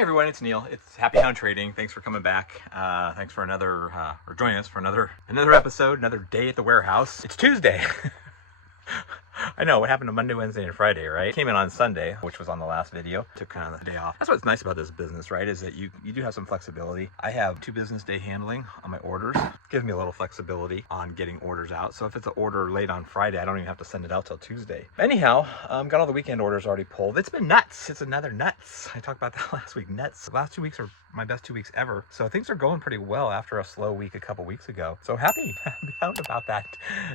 Hey everyone, it's Neil. It's Happy Hound Trading. Thanks for coming back. Thanks for or joining us for another episode, another day at the warehouse. It's Tuesday. I know, what happened to Monday, Wednesday, and Friday, right? Came in on Sunday, which was on the last video. Took kind of the day off. That's what's nice about this business, right? Is that you do have some flexibility. I have 2 business day handling on my orders. Gives me a little flexibility on getting orders out. So if it's an order late on Friday, I don't even have to send it out till Tuesday. Anyhow, got all the weekend orders already pulled. It's been nuts. It's another nuts. I talked about that last week. Nuts. The last 2 weeks are my best 2 weeks ever. So things are going pretty well after a slow week a couple weeks ago. So happy about that.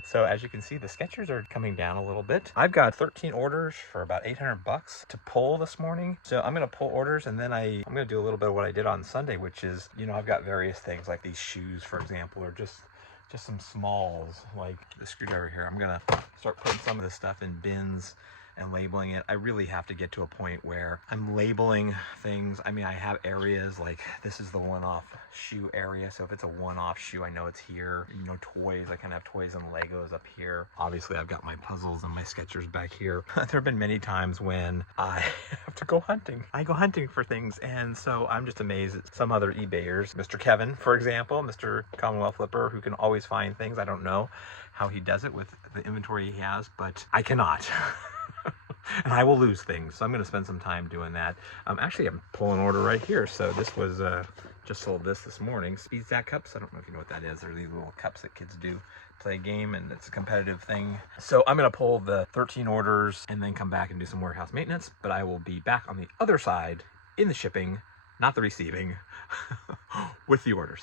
So as you can see, the Skechers are coming down a little bit. I've got 13 orders for about $800 to pull this morning. So I'm going to pull orders, and then I'm going to do a little bit of what I did on Sunday, which is, I've got various things like these shoes, for example, or just some smalls like the screwdriver here. I'm going to start putting some of this stuff in bins and labeling it. I really have to get to a point where I'm labeling things. I mean, I have areas like this is the one-off shoe area. So if it's a one-off shoe, I know it's here. Toys, I kind of have toys and Legos up here. Obviously, I've got my puzzles and my Skechers back here. There have been many times when I have to go hunting. I go hunting for things. And so I'm just amazed at some other eBayers. Mr. Kevin, for example, Mr. Commonwealth Flipper, who can always find things. I don't know how he does it with the inventory he has, but I cannot. And I will lose things, so I'm going to spend some time doing that. Actually, I'm pulling an order right here. So this was just sold this morning. Speed Stack cups. I don't know if you know what that is. They're these little cups that kids do play a game, and it's a competitive thing. So I'm going to pull the 13 orders and then come back and do some warehouse maintenance. But I will be back on the other side in the shipping, not the receiving, with the orders.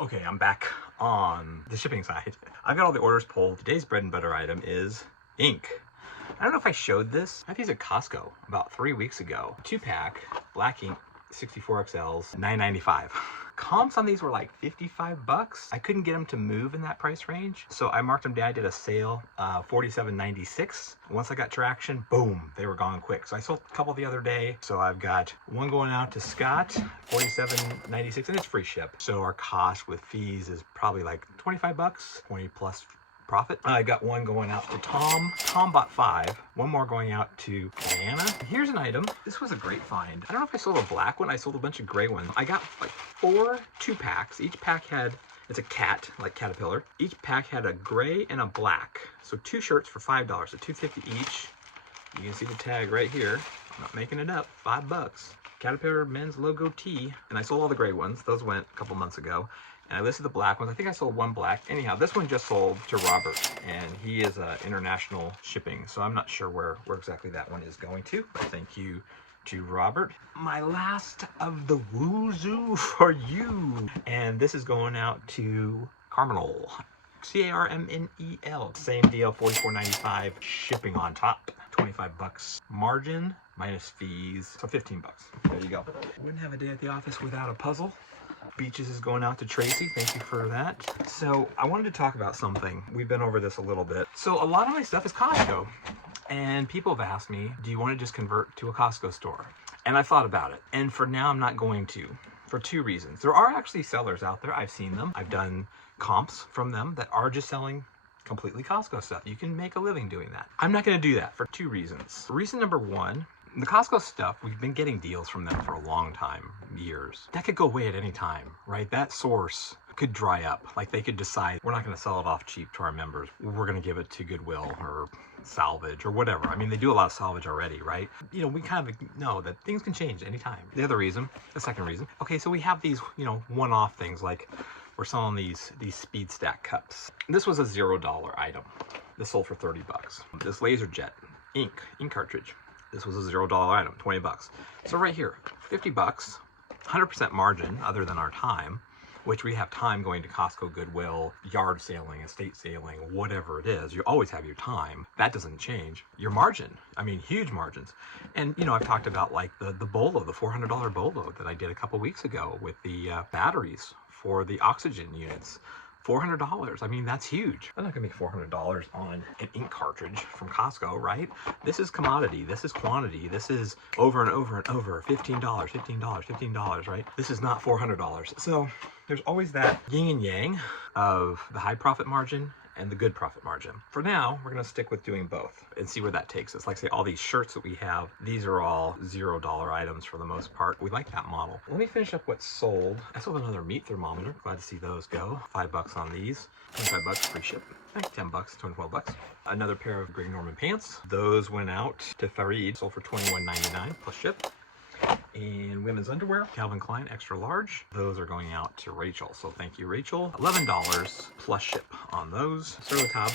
Okay, I'm back on the shipping side. I've got all the orders pulled. Today's bread and butter item is ink. I don't know if I showed this. I got these at Costco about 3 weeks ago. 2-pack, black ink, 64XLs, $9.95. Comps on these were like $55. I couldn't get them to move in that price range, so I marked them down. I did a sale, $47.96. Once I got traction, boom, they were gone quick. So I sold a couple the other day. So I've got one going out to Scott, $47.96, and it's free ship. So our cost with fees is probably like $25, 20 plus profit. I got one going out to Tom. Tom bought 5. One more going out to Diana. Here's an item. This was a great find. I don't know if I sold a black one. I sold a bunch of gray ones. I got like 4 2-packs. Each pack had, it's a cat, like Caterpillar. Each pack had a gray and a black. So 2 shirts for $5, so $2.50 each. You can see the tag right here. I'm not making it up. $5. Caterpillar men's logo tee. And I sold all the gray ones. Those went a couple months ago. And I listed the black ones. I think I sold 1 black. Anyhow, this one just sold to Robert, and he is international shipping, so I'm not sure where exactly that one is going to, but thank you to Robert. My last of the WooZOO For You, and this is going out to Carmenel. Carmenel. Same deal, $44.95. Shipping on top. $25 margin minus fees, so $15. There you go. Wouldn't have a day at the office without a puzzle. Beaches is going out to Tracy. Thank you for that. So I wanted to talk about something. We've been over this a little bit. So a lot of my stuff is Costco. And people have asked me, do you want to just convert to a Costco store? And I thought about it. And for now, I'm not going to, for 2 reasons. There are actually sellers out there. I've seen them. I've done comps from them that are just selling completely Costco stuff. You can make a living doing that. I'm not going to do that for 2 reasons. Reason number 1, the Costco stuff, we've been getting deals from them for a long time, years. That could go away at any time, right? That source could dry up. Like they could decide, we're not going to sell it off cheap to our members. We're going to give it to Goodwill or salvage or whatever. I mean, they do a lot of salvage already, right? We kind of know that things can change anytime. The second reason, okay, so we have these, one-off things like we're selling these Speed Stack cups. This was a $0 item. This sold for $30. This laser jet ink cartridge. This was a $0 item, $20. So right here, $50, 100% margin other than our time, which we have time going to Costco, Goodwill, yard sailing, estate sailing, whatever it is. You always have your time. That doesn't change. Your margin, I mean, huge margins. And, I've talked about like the Bolo, the $400 Bolo that I did a couple weeks ago with the batteries for the oxygen units. $400. I mean, that's huge. I'm not gonna make $400 on an ink cartridge from Costco, right? This is commodity. This is quantity. This is over and over and over. $15, $15, $15, right? This is not $400. So there's always that yin and yang of the high profit margin and the good profit margin. For now, we're gonna stick with doing both and see where that takes us. Like say all these shirts that we have, these are all $0 items for the most part. We like that model. Let me finish up what's sold. I sold another meat thermometer. Glad to see those go. $5 on these, 25 bucks free ship. 10 bucks, 12 bucks. Another pair of Greg Norman pants. Those went out to Farid, sold for $21.99 plus ship. And women's underwear, Calvin Klein extra large. Those are going out to Rachel. So thank you, Rachel. $11 plus ship on those. Tab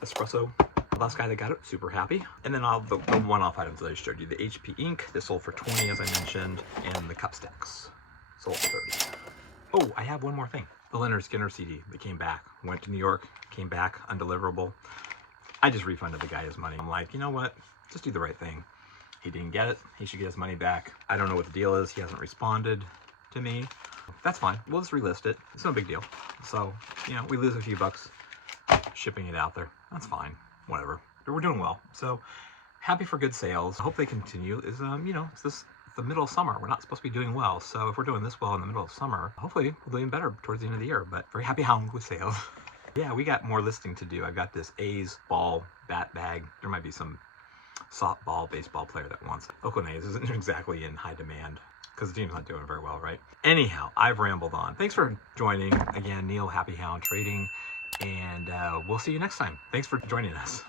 espresso. Last guy that got it, super happy. And then all the one-off items that I showed you. The HP ink, this sold for 20 as I mentioned, and the cup stacks sold for 30. Oh, I have one more thing. The Leonard Skinner CD that came back. Went to New York, came back, undeliverable. I just refunded the guy his money. I'm like, you know what? Just do the right thing. He didn't get it. He should get his money back. I don't know what the deal is. He hasn't responded to me. That's fine. We'll just relist it. It's no big deal. So, you know, we lose a few bucks shipping it out there. That's fine. Whatever. We're doing well. So, happy for good sales. I hope they continue. You know, it's the middle of summer. We're not supposed to be doing well. So if we're doing this well in the middle of summer, hopefully we'll do even better towards the end of the year. But very happy Hound with sales. Yeah, we got more listing to do. I've got this A's ball bat bag. There might be some softball, baseball player that wants it. Oakland A's isn't exactly in high demand because the team's not doing very well, right? Anyhow, I've rambled on. Thanks for joining. Again, Neil, Happy Hound Trading, and we'll see you next time. Thanks for joining us.